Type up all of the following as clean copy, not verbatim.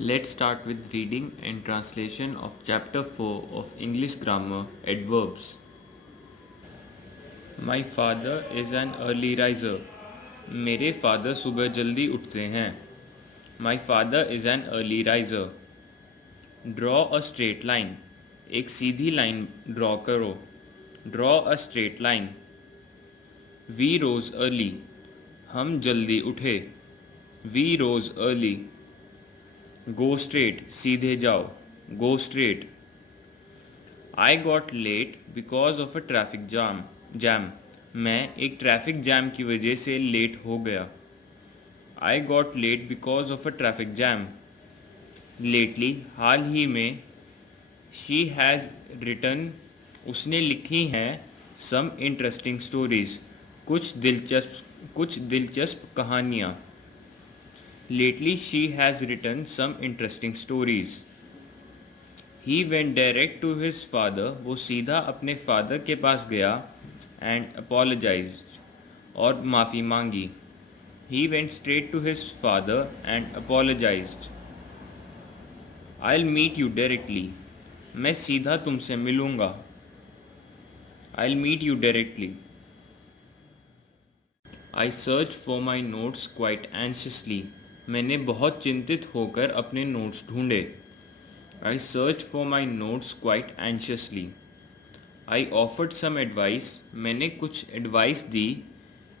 Let's start with reading and translation of Chapter 4 of English Grammar Adverbs. My father is an early riser. मेरे father सुबह जल्दी उठते हैं. My father is an early riser. Draw a straight line. एक सीधी line draw करो. Draw a straight line. We rose early. हम जल्दी उठे. We rose early. Go straight. सीधे जाओ. Go straight. I got late because of a traffic jam. मैं एक traffic jam की वजह से लेट हो गया. I got late because of a traffic jam. Lately, हाल ही में, she has written, उसने लिखी हैं, some interesting stories, कुछ दिलचस्प कहानियाँ. Lately, she has written some interesting stories. He went direct to his father. वो सीधा अपने फादर के पास गया and apologized और माफ़ी मांगी. He went straight to his father and apologized. I'll meet you directly. मैं सीधा तुमसे मिलूँगा. I'll meet you directly. I searched for my notes quite anxiously. मैंने बहुत चिंतित होकर अपने नोट्स ढूंढे. I searched for my notes quite anxiously. I offered some advice. मैंने कुछ advice the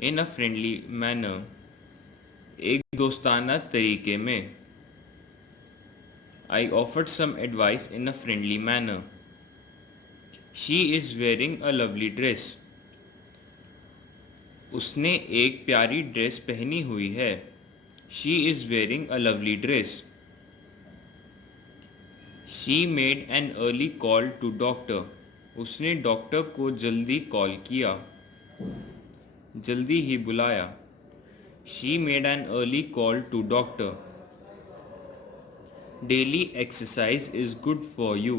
in a friendly manner. एक दोस्ताना तरीके में. I offered some advice in a friendly manner. She is wearing a lovely dress. उसने एक प्यारी dress पहनी हुई है. She is wearing a lovely dress. She made an early call to doctor. उसने डॉक्टर को जल्दी कॉल किया. जल्दी ही बुलाया. She made an early call to doctor. Daily exercise is good for you.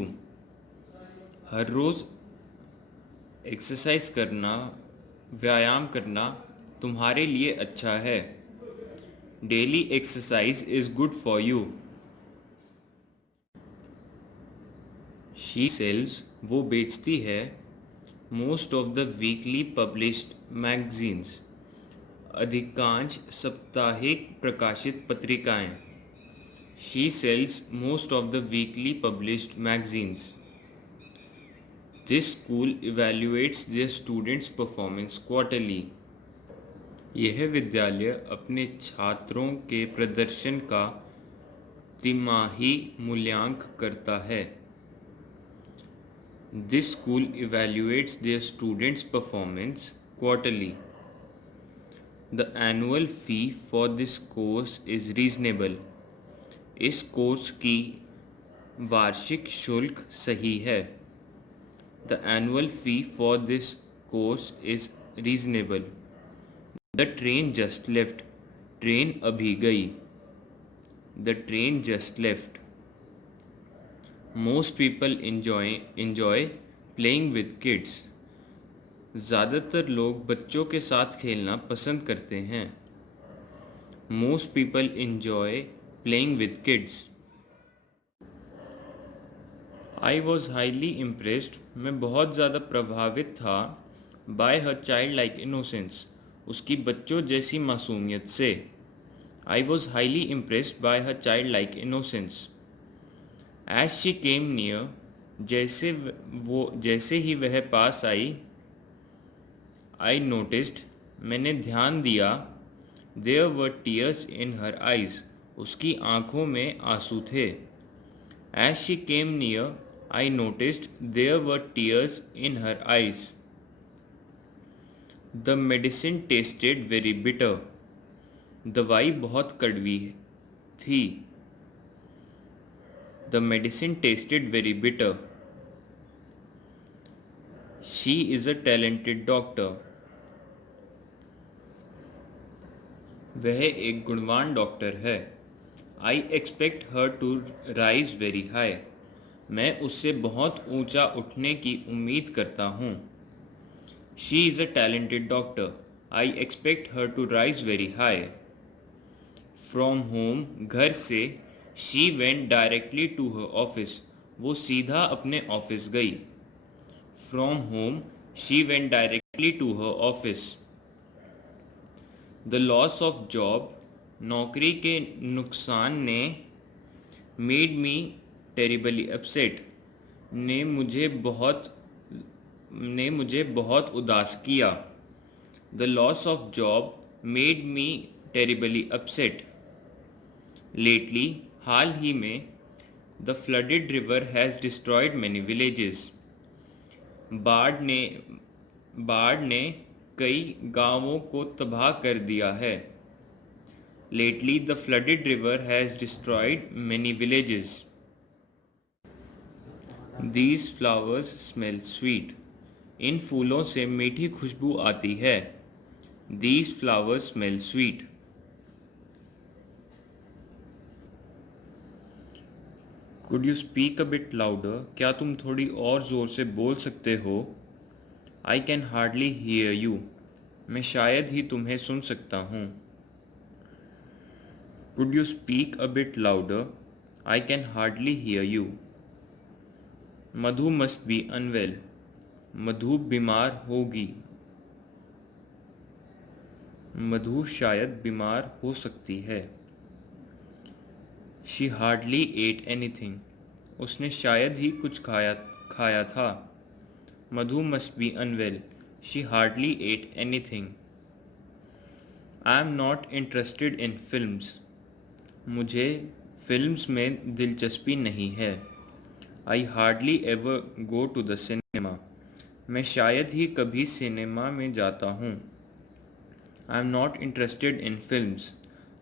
हर रोज़ एक्सरसाइज करना, व्यायाम करना तुम्हारे लिए अच्छा है. Daily exercise is good for you. She sells, वो बेचती है, most of the weekly published magazines, अधिकांश साप्ताहिक प्रकाशित पत्रिकाएं. She sells most of the weekly published magazines. This school evaluates their students' performance quarterly. यह विद्यालय अपने छात्रों के प्रदर्शन का तिमाही मूल्यांकन करता है. This school evaluates their students' performance quarterly. The annual fee for this course is reasonable. इस कोर्स की वार्षिक शुल्क सही है. The annual fee for this course is reasonable. The train just left. Train अभी गई. The train just left. Most people enjoy playing with kids. ज़्यादातर लोग बच्चों के साथ खेलना पसंद करते हैं. Most people enjoy playing with kids. I was highly impressed. मैं बहुत ज़्यादा प्रभावित था by her childlike innocence. उसकी बच्चों जैसी मासूमियत से. I was highly impressed by her childlike innocence. As she came near, जैसे ही वह पास आई, I noticed, मैंने ध्यान दिया, there were tears in her eyes. उसकी आँखों में आंसू थे. As she came near, I noticed there were tears in her eyes. The medicine tasted very bitter. दवाई बहुत कड़वी थी. The medicine tasted very bitter. She is a talented doctor. वह एक गुणवान डॉक्टर है. I expect her to rise very high. मैं उससे बहुत ऊंचा उठने की उम्मीद करता हूँ. She is a talented doctor. I expect her to rise very high. From home, घर से, she went directly to her office, वो सीधा अपने ऑफिस गई। From home, she went directly to her office. The loss of job, नौकरी के नुकसान ने, मेड मी टेरिबली अपसेट, ने मुझे बहुत ने मुझे बहुत उदास किया। The loss of job made me terribly upset. Lately, हाल ही में, the flooded river has destroyed many villages, बाढ़ ने बाढ़ ने कई गांवों को तबाह कर दिया है। Lately the flooded river has destroyed many villages. These flowers smell sweet, इन फूलों से मीठी खुशबू आती है। These flowers smell sweet. Could you speak a bit louder, क्या तुम थोड़ी और ज़ोर से बोल सकते हो? I can hardly hear you, मैं शायद ही तुम्हें सुन सकता हूँ। Could you speak a bit louder, I can hardly hear you. Madhu must be unwell, मधु बीमार होगी। मधु शायद बीमार हो सकती है। शी हार्डली एट एनीथिंग, उसने शायद ही कुछ खाया था। Madhu must be unwell, she hardly ate anything. I am not interested in films, मुझे फिल्म्स में दिलचस्पी नहीं है। I hardly ever go to the cinema, मैं शायद ही कभी सिनेमा में जाता हूँ। I am not interested in films,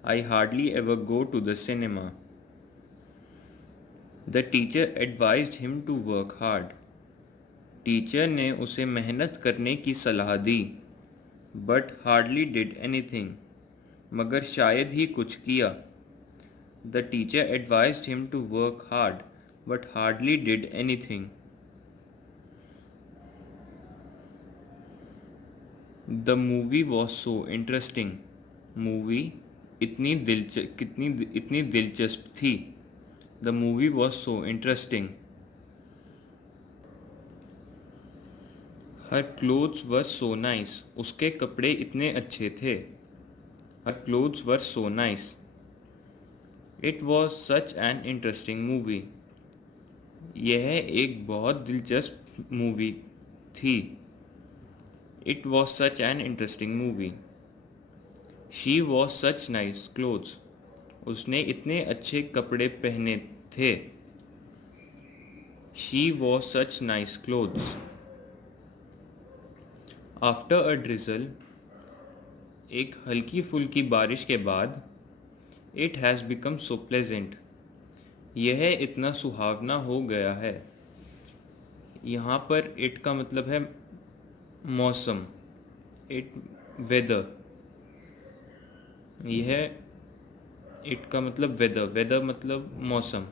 I hardly ever go to the cinema. The teacher advised him to work hard, teacher ने उसे मेहनत करने की सलाह दी। बट हार्डली डिड एनीथिंग, मगर शायद ही कुछ किया। The teacher advised him to work hard, but hardly did anything. The movie was so interesting, movie इतनी दिलचस्प थी। The movie was so interesting. Her clothes were so nice, उसके कपड़े इतने अच्छे थे। Her clothes were so nice. It was such an interesting movie, यह एक बहुत दिलचस्प मूवी थी। It was such an interesting movie. She was such nice clothes, उसने इतने अच्छे कपड़े पहने थे। She was such nice clothes. After a drizzle, एक हल्की फुल्की बारिश के बाद, it has become so pleasant, यह इतना सुहावना हो गया है। यहाँ पर इट का मतलब है मौसम, इट वेदर। यह इट का मतलब वेदर, वेदर मतलब मौसम।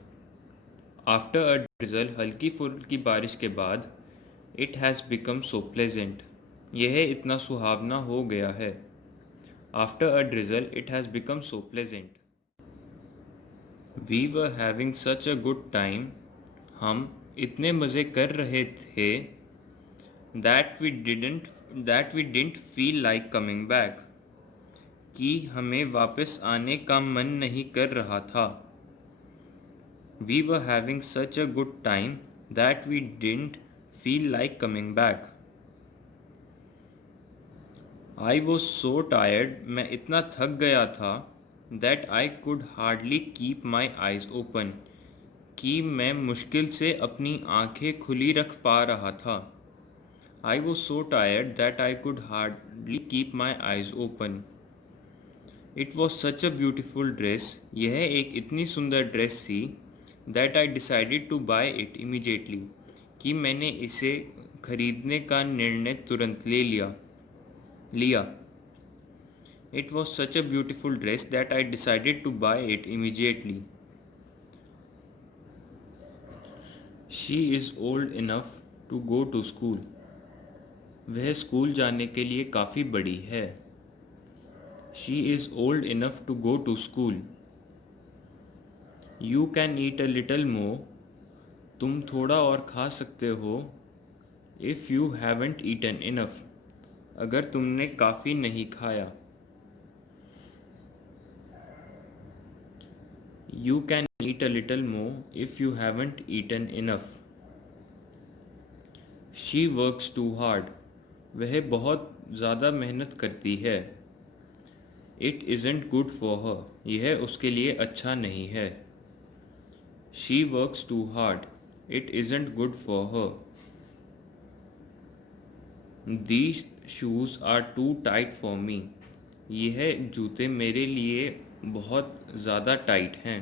आफ्टर अ ड्रिजल, हल्की फुल्की बारिश के बाद, it has become so pleasant, यह इतना सुहावना हो गया है। After a drizzle it has become so pleasant. We were having such a good time, हम इतने मज़े कर रहे थे। That we didn't feel like coming back, कि हमें वापस आने का मन नहीं कर रहा था। We were having such a good time that we didn't feel like coming back. I was so tired, मैं इतना थक गया था। That I could hardly keep my eyes open, कि मैं मुश्किल से अपनी आंखें खुली रख पा रहा था। आई was so tired that I could hardly keep my eyes open. It was such a beautiful dress, यह एक इतनी सुंदर ड्रेस थी। That I decided two by it immediately, कि मैंने इसे खरीदने का निर्णय तुरंत लिया। It was such a beautiful dress that I decided to buy it immediately. She is old enough to go to school. वह स्कूल जाने के लिए काफ़ी बड़ी है। She is old enough to go to school. You can eat a little more, तुम थोड़ा और खा सकते हो। If you haven't eaten enough, अगर तुमने काफ़ी नहीं खाया। You can eat a little more if you haven't eaten enough. She works too hard, वह बहुत ज़्यादा मेहनत करती है। It isn't good for her, यह उसके लिए अच्छा नहीं है। She works too hard, it isn't good for her. These shoes are too tight for मी, यह जूते मेरे लिए बहुत ज़्यादा टाइट हैं।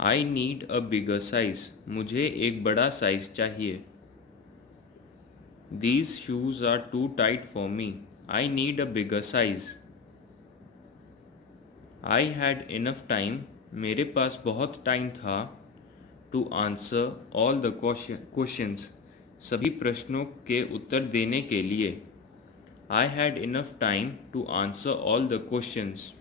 आई नीड अ बिगर साइज़, मुझे एक बड़ा साइज़ चाहिए। These shoes are too tight for me, I need a bigger size. I had enough time, मेरे पास बहुत टाइम था। To answer all the questions, सभी प्रश्नों के उत्तर देने के लिए। I had enough time to answer all the questions.